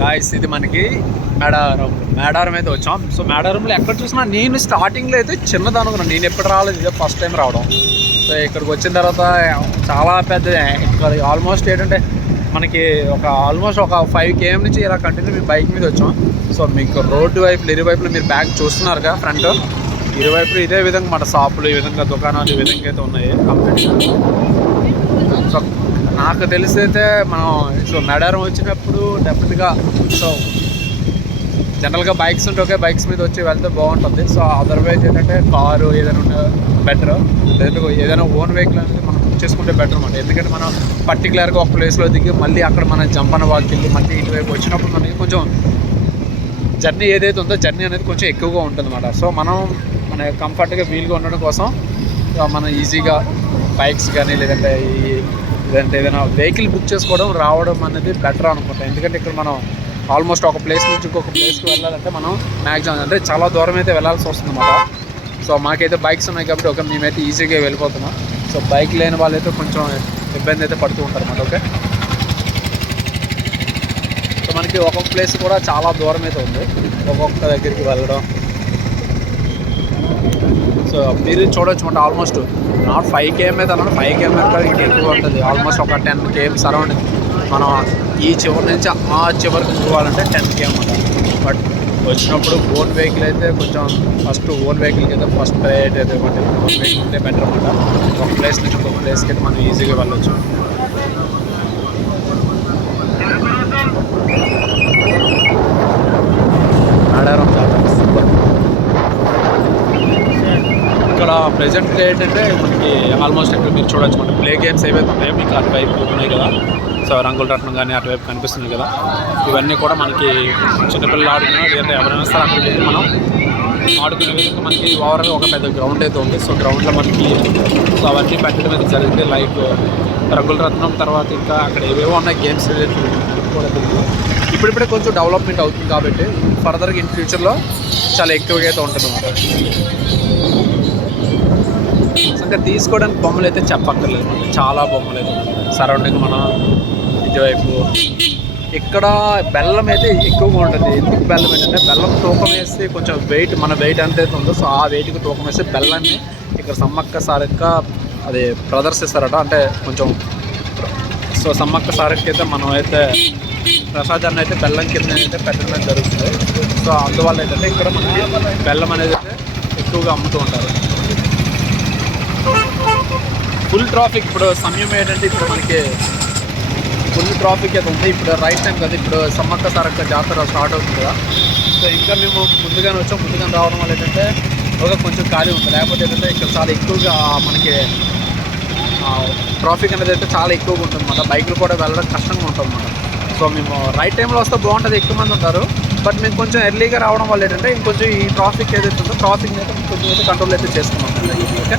Guys ఇది మనకి మేడారం అయితే వచ్చాం. సో మేడారంలో ఎక్కడ చూసినా నేను స్టార్టింగ్లో అయితే చిన్నది అనుకున్నాను. నేను ఎప్పుడు రాలేదు, ఇదే ఫస్ట్ టైం రావడం. సో ఇక్కడికి వచ్చిన తర్వాత చాలా పెద్దది. ఇక్కడ ఆల్మోస్ట్ ఏంటంటే మనకి ఆల్మోస్ట్ ఒక 5 km నుంచి ఇలా కంటిన్యూ మేము బైక్ మీద వచ్చాం. సో మీకు రోడ్డు వైపులు ఇరువైపులు మీరు బ్యాక్ చూస్తున్నారుగా, ఫ్రంట్ ఇరువైపులు ఇదే విధంగా మన షాపులు, ఈ విధంగా దుకాణాలు ఈ విధంగా అయితే ఉన్నాయి కంప్లీట్గా. సో నాకు తెలిసి అయితే మనం సో మేడారం వచ్చినప్పుడు డెఫినెట్గా సో జనరల్గా బైక్స్ ఉంటే ఓకే, బైక్స్ మీద వచ్చి వెళ్తే బాగుంటుంది. సో అదర్వైజ్ ఏంటంటే కారు ఏదైనా బెటర్, ఏదైనా ఓన్ వెహికల్ అనేది మనం బుక్ చేసుకుంటే బెటర్ అన్నమాట. ఎందుకంటే మనం పర్టికులర్గా ఒక ప్లేస్లో దిగి మళ్ళీ అక్కడ మనం జంపన వాక్కి వెళ్ళి మళ్ళీ ఇటువైపు వచ్చినప్పుడు మనకి కొంచెం జర్నీ ఏదైతే ఉందో జర్నీ అనేది కొంచెం ఎక్కువగా ఉంటుంది అన్నమాట. సో మనం మన కంఫర్ట్గా వీల్గా ఉండడం కోసం మనం ఈజీగా బైక్స్ కానీ లేదంటే ఏదైనా వెహికల్ బుక్ చేసుకోవడం రావడం అనేది బెటర్ అనుకుంటాం. ఎందుకంటే ఇక్కడ మనం ఆల్మోస్ట్ ఒక ప్లేస్ నుంచి ఇంకొక ప్లేస్కి వెళ్ళాలంటే మనం మ్యాక్సిమం అంటే చాలా దూరం అయితే వెళ్ళాల్సి వస్తుంది అన్నమాట. సో మాకైతే బైక్స్ ఉన్నాయి కాబట్టి ఓకే, మేమైతే ఈజీగా వెళ్ళిపోతున్నాం. సో బైక్ లేని వాళ్ళైతే కొంచెం ఇబ్బంది అయితే పడుతూ ఉంటారు అన్నమాట. ఓకే, సో మనకి ఒక్కొక్క ప్లేస్ కూడా చాలా దూరం అయితే ఉంది, ఒక్కొక్క దగ్గరికి వెళ్ళడం. సో మీరు చూడొచ్చు అంటే ఆల్మోస్ట్ నాట్ 5 km అయితే అన్నాడు, 5 km ఇంకా ఎక్కువ ఉంటుంది. ఆల్మోస్ట్ ఒక 10 km సరౌండింగ్ మనం ఈ చివరి నుంచి ఆ చివరికి పోవాలంటే 10 km ఉంటుంది. బట్ వచ్చినప్పుడు ఓన్ వెహికల్ అయితే కొంచెం ఫస్ట్ ఓన్ వెహికల్కి అయితే ఫస్ట్ ప్రయారిటీ అయితే ఇవ్వండి. ఓన్ వెహికల్ అయితే బెటర్ అనమాట. ఒక ప్లేస్ నుంచి ఇంకొక ప్లేస్కి అయితే మనం ఈజీగా వెళ్ళొచ్చు. మేడారం ఇక్కడ ప్రెజెంట్ ఏంటంటే మనకి ఆల్మోస్ట్ ఇక్కడ మీరు చూడొచ్చు మనకి ప్లే గేమ్స్ ఏవైతే ఉన్నాయో మీకు అటువైపు ఉన్నాయి కదా. సో రంగుల రత్నం కానీ అటువైపు కనిపిస్తుంది కదా, ఇవన్నీ కూడా మనకి చిన్నపిల్లలు ఆడుకున్నా లేదా ఎవరైనా సరే అక్కడికి వెళ్ళి మనం ఆడుకునే విధంగా మనకి ఓవరాల్గా ఒక పెద్ద గ్రౌండ్ అయితే ఉంది. సో గ్రౌండ్లో మనకి సో అవన్నీ పెట్టడం అయితే జరిగింది. లైక్ రంగుల రత్నం తర్వాత ఇంకా అక్కడ ఏవేవో ఉన్నాయి గేమ్స్ రిలేటెడ్ కూడా. ఇప్పుడిప్పుడే కొంచెం డెవలప్మెంట్ అవుతుంది కాబట్టి ఫర్దర్గా ఇన్ ఫ్యూచర్లో చాలా ఎక్కువగా అయితే ఉంటుంది అన్నమాట. ఇంకా తీసుకోవడానికి బొమ్మలు అయితే చెప్పక్కర్లేదు, చాలా బొమ్మలు అయితే సరౌండింగ్ మనం ఇటువైపు. ఇక్కడ బెల్లం అయితే ఎక్కువగా ఉంటుంది. ఎందుకు బెల్లం ఏంటంటే బెల్లం తూకం వేస్తే కొంచెం వెయిట్, మన వెయిట్ ఎంత అయితే ఉందో సో ఆ వెయిట్కి తూకం వేస్తే బెల్లాన్ని ఇక్కడ సమ్మక్క సారక్క అది ప్రదర్శిస్తారట. అంటే కొంచెం సో సమ్మక్క సారక్క అయితే మనం అయితే ప్రసాదాన్ని అయితే బెల్లం కింద అయితే పెట్టడం జరుగుతుంది. సో అందువల్ల ఏంటంటే ఇక్కడ మనకి బెల్లం అనేది అయితే ఎక్కువగా అమ్ముతూ ఉంటారు. ఫుల్ ట్రాఫిక్ ఇప్పుడు సమయం ఏంటంటే ఇప్పుడు మనకి ఫుల్ ట్రాఫిక్ అయితే ఉంది. ఇప్పుడు రైట్ టైం కదా, ఇప్పుడు సమ్మక్క సారక్క జాతర స్టార్ట్ అవుతుంది కదా. సో ఇంకా మేము ముందుగానే వచ్చాం. ముందుగానే రావడం వల్ల ఏంటంటే ఒక కొంచెం ఖాళీ ఉంటుంది. లేకపోతే ఏంటంటే ఇక్కడ చాలా ఎక్కువగా మనకి ట్రాఫిక్ అనేది అయితే చాలా ఎక్కువగా ఉంటుంది అన్నమాట. బైకులు కూడా వెళ్ళడం కష్టంగా ఉంటుంది అన్నమాట. సో మేము రైట్ టైంలో వస్తే బాగుంటుంది, ఎక్కువ మంది ఉంటారు. బట్ మేము కొంచెం ఎర్లీగా రావడం వల్ల ఏంటంటే ఇంకొంచెం ఈ ట్రాఫిక్ ఏదైతే ఉందో ట్రాఫిక్ అయితే కొంచెం అయితే కంట్రోల్ అయితే చేసుకున్నాం. ఓకే.